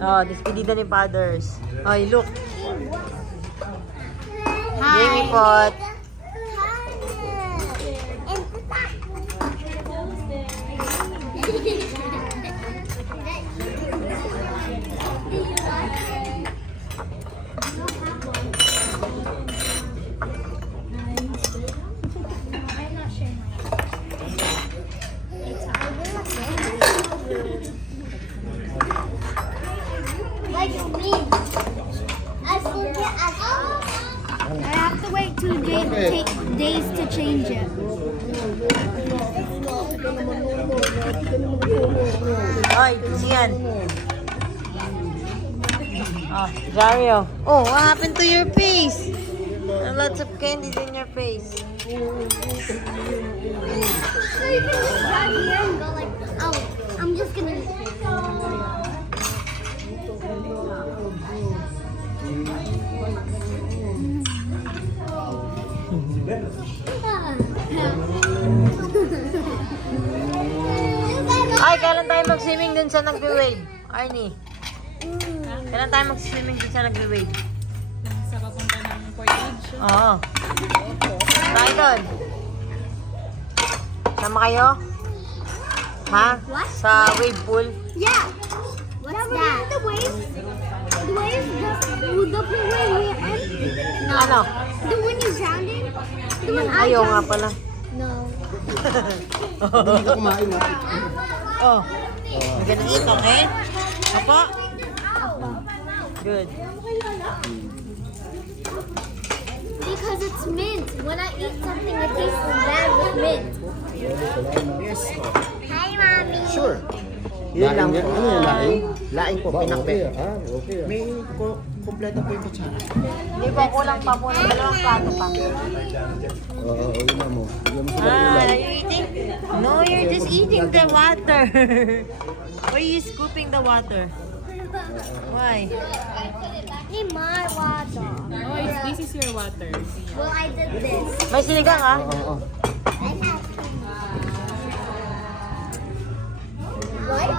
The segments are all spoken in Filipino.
Oh, despedida ni Fathers. Ay, look. Hi. Jamie Pot. I have to wait 2 days to change it. Ay, siyan. Oh, Dario. Oh, what happened to your face? And lots of candies in your face. So you can just grab here and go like, oh, I'm just gonna. Ay, kailan tayo mag-swimming dun sa nagbe-wave? Arnie, kailan tayo mag-swimming dun sa nagbe-wave? Sa papunta ng Portage. Oo. Tayo dun. Sama kayo? Ha? What? Sa wave pool? Yeah. What's that? The wave. The wave. The way we end. Ano? The one you drowning. The one I Ayaw nga drowned. pala. No. Hindi ka kumain ha? Oh. You're gonna eat, okay? Apo? Good. Because it's mint. When I eat something, it tastes bad with mint. Hi, mommy. Sure. Yun lang Laing po. yan. Ano yan, laing? Laing po, Okay pinakbe. ah, okay ah. May kompleto po yung kutsara. Hindi po, kulang pa po ng dalawang plato pa. Oo, yun na mo. Bigyan mo sila ng Ah, ulam. are you eating? No, you're just eating the water. Why are you scooping the water? Why? Need my water. Oh, this is your water. Well, I did this. May sinigang ah? Oo.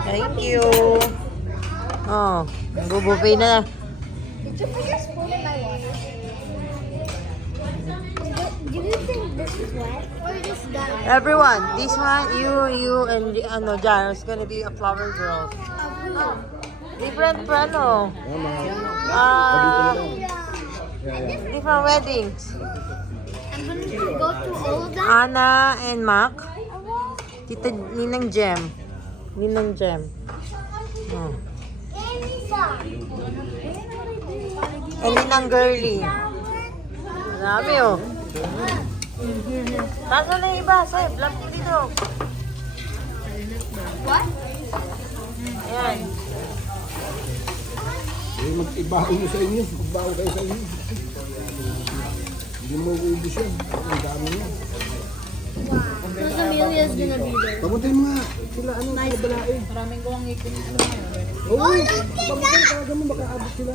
Thank you. Oh, bubupay na. Did you put your spoon in my water? Do you think this is wet or just done? Everyone, this one, you, and ano, Jan, is gonna be a flower girl. Oh. Different, ano, Tama. different weddings. I'm going to go through all of them. Anna and Mac. Tita Ninang Jem. Ninang Jem. Oh. And Ninang Girly. Marami oh. Taso na yung iba, Seb. Vlog mo dito. What? Ayan. Mag-ibaon mo sa inyo. Magbaon kayo sa inyo. Hindi mo uubos yan. Ang dami yan. Because Amelia's gonna be there. Pabutin mo nga. Sila ano, sila balae. Maraming gawang ngipin ito ngayon. Oo. Pabutin, talaga mo. Baka abot sila.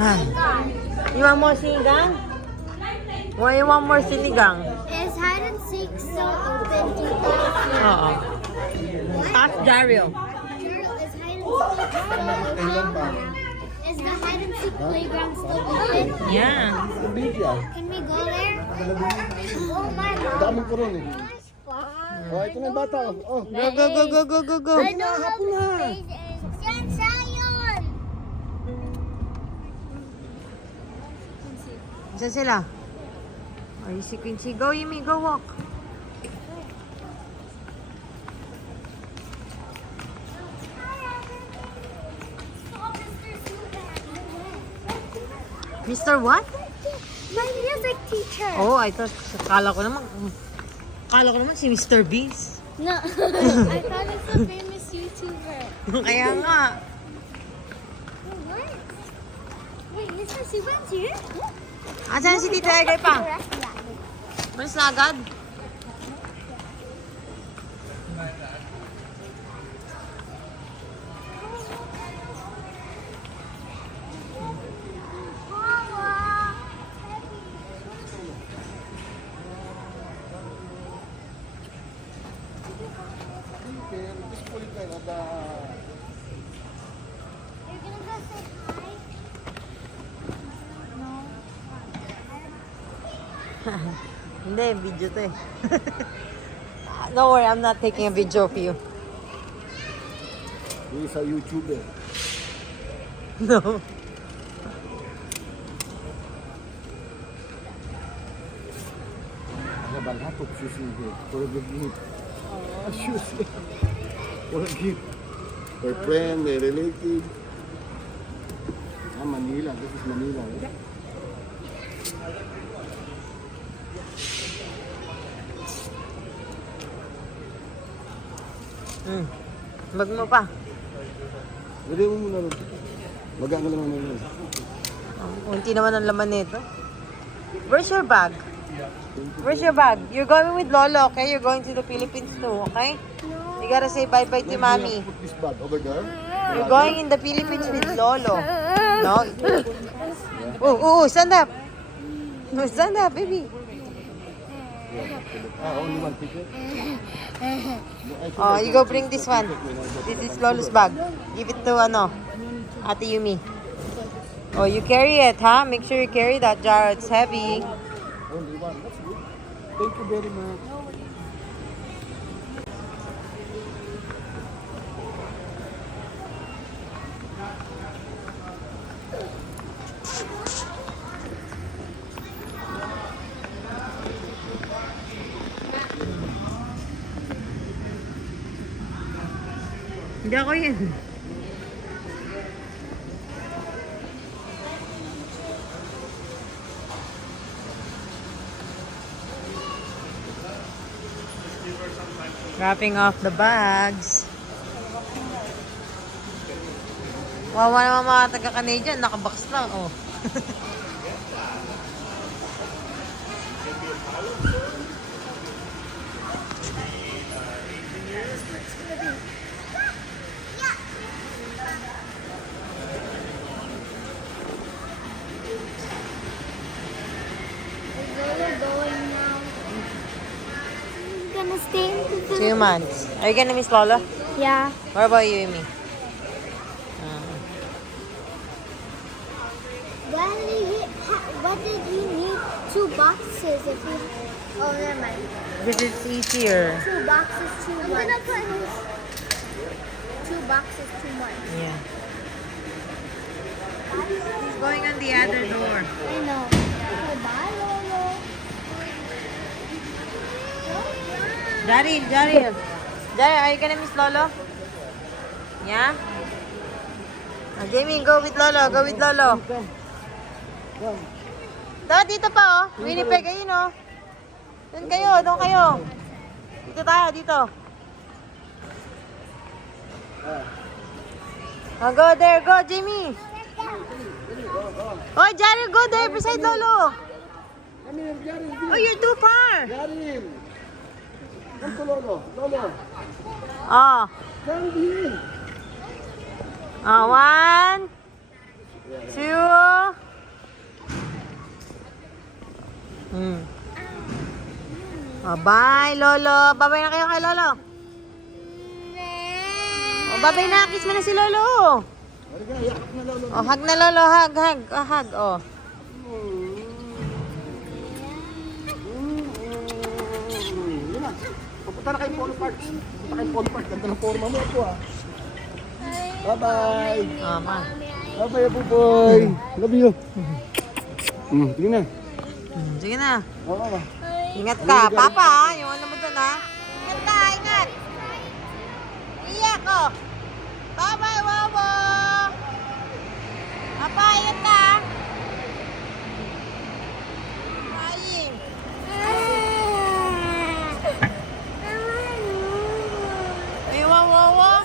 Ay. You want more sinigang? Or you want more sinigang? Is hide and seek still open to Oo. Ask Dario. Cheryl, is hide and seek still open? Is the hide and seek playground still open? Yeah. Bigyan. Can we go there? Oh my Dami god. ko ron eh. That's fun. Oh, ito na yung bata. Oh. Go, go, go, go, go, go, go. I know how to play this. Yan, Zion! Saan sila? Ay, si Quincy. Go, Yumi. Go walk. Mr. what? My music teacher. Oh, I thought, kala ko naman si Mr. Beast. No, I thought it's a famous YouTuber. Kaya nga. Oh, what? Wait, Mr. Suban's here? Asan si Tita Egay pa? Malis na agad? Hindi, video to eh. Don't worry, I'm not taking a video of you. Yung sa YouTube eh. No. Mga balatok, susugo. For the gift. Shoes. For a gift. For friend, a relative. Manila. This is Manila. Eh? Bag mo pa. Pwede mo muna rin. Magaan ka lang naman yun. Unti naman ang laman nito. Where's your bag? Where's your bag? You're going with Lolo, okay? You're going to the Philippines too, okay? You gotta say bye-bye to Mommy. Put this bag over there. You're going in the Philippines with Lolo. No? Oh, stand up. No, stand up, baby. Only one ticket. Oh, you go bring this one. This is Lolo's bag. Give it to, Ate Yumi. Oh, you carry it, huh? Make sure you carry that jar. It's heavy. Only one. That's good. Thank you very much. Hindi ako yun. Wrapping off the bags. Wawa naman mga taga-Canadian, nakabox lang, oh. Going now. I'm gonna stay in the 2 months. Are you gonna miss Lola? Yeah. What about you, Amy? What did you need 2 boxes if you... Oh, never mind. Because it's easier. 2 boxes, 2 months. I'm gonna put his... 2 boxes, 2 months. Yeah. He's going on the other door. I know. Okay, bye, Lolo. Daryl, are you gonna miss Lolo? Yeah? Jamie, go with Lolo, go with Lolo. Dito pa, oh. Winnipeg, ayun, oh. Doon kayo. Dito tayo, dito. Oh, go there, go, Jamie. Oh, Daryl, go there beside Lolo. Come here, Jarin. Oh, you're too far. Jarin. Come to Lolo. Lolo. Oh. Come here. 1, 2. Oh, bye, Lolo. Bye-bye na kayo kay Lolo. Oh, bye-bye na. Kiss mo na si Lolo. Halika, yakap na Lolo. Oh, hug na Lolo. Hug. Oh. Yun na. Pupunta na kayo Polo Park. Ganda ng forma mo ito ah. Bye-bye. Oh, ma. Bye-bye, Pupoy. Love you. Sige na. Sige na. Oo. Ingat ka. Papa, ha? Yung ano mo dun, ha? Ingat ka, ingat. Iyak, oh. Bye-bye, Wawa. Papa, ingat ka, ha? Crying. Ay, Wawa.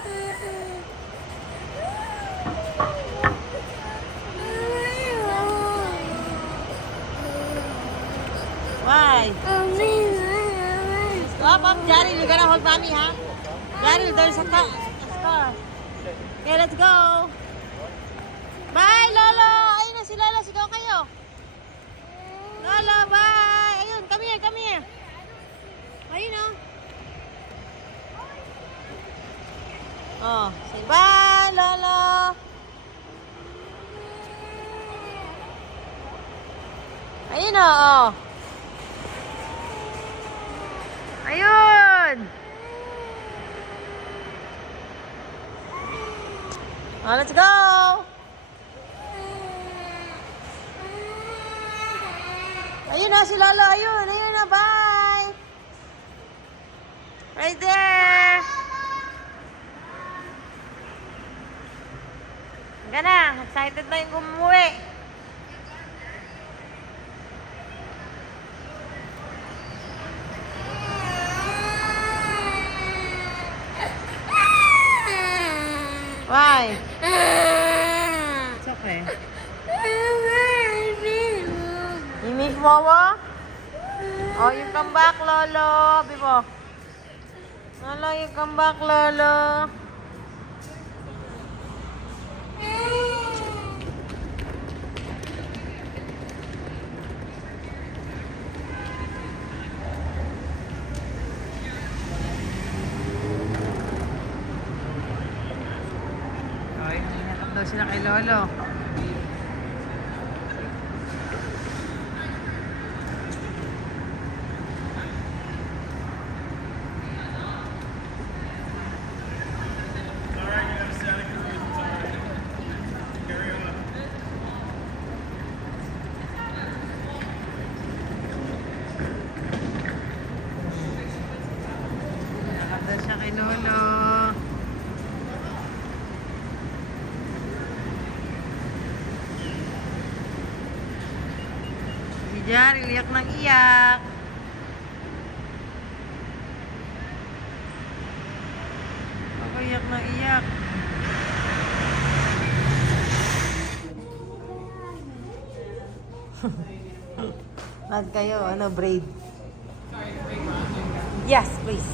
Why? Stop, Daryl. You gotta hold mommy, ha? Daryl, there's a car. Okay, let's go. Bye, Lolo. Ayun na si Lolo. Sigaw kayo. Lolo, bye. Ayun, come here. Ayun, oh. Oh, say bye, Lolo. Ayun, oh. Ayun! Oh, let's go! Ayun na si Lolo. Ayun. Ayun na. Bye! Right there! Hanggang na. Excited na yung umuwi. Why? It's okay. You miss Wawa? Oh, you come back, Lolo. Bibo. Lolo, you come back, Lolo. Ay, hinatap daw sila kay Lolo. Hinatap daw siya kay Lolo. Si Jar, iyak ng iyak. Ako iyak ng iyak. Mad kayo, ano, braid? Yes, please.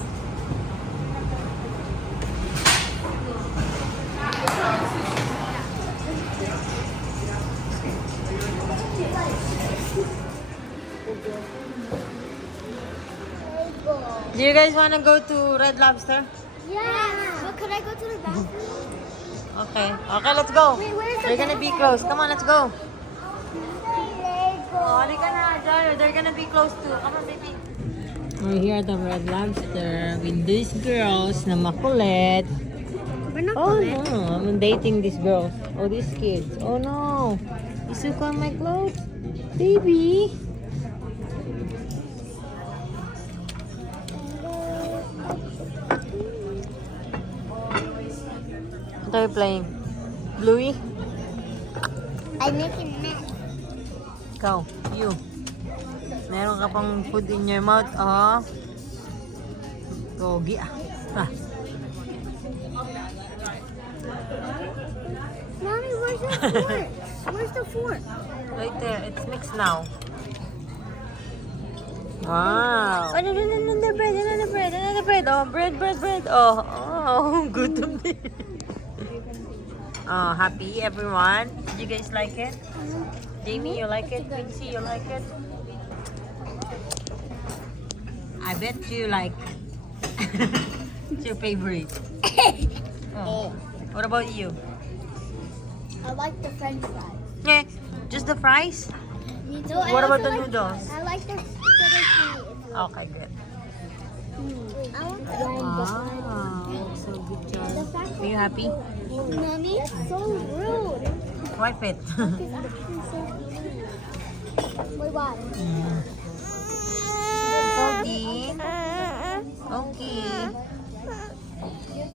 Do you guys want to go to Red Lobster? Yeah. But could I go to the bathroom? Okay. Okay, let's go. Wait, where's the They're gonna be bathroom? close. Come on, let's go. Lego. Oh, halika na, Jar. They're gonna be close too. Come on, baby. We're here at the Red Lobster with these girls na makulit. We're not Oh going. no, I'm dating these girls. Oh, these kids. Oh no. You still got my clothes? Baby. What are you playing? Bluey? I'm making mess. Ikaw, you. Meron ka pang food in your mouth, oh. Gogi ah. Ah. Mommy, where's the fork? Where's the fork? Right there, it's mixed now. Wow. Oh, no, no, no, another bread, another bread, another bread. Oh, bread, bread, bread. Oh, oh, good to me. Oh, happy everyone. Did you guys like it? Jamie, you like it? Quincy, you like it? I bet you like it. It's your favorite. Oh. What about you? I like the French fries. Yeah, just the fries? Me too. What about the noodles? I like the spaghetti. Okay, good. I want the Wow, so good job. Are you happy? Mommy, it's so rude. Wipe it. It's actually so rude. Wait, why?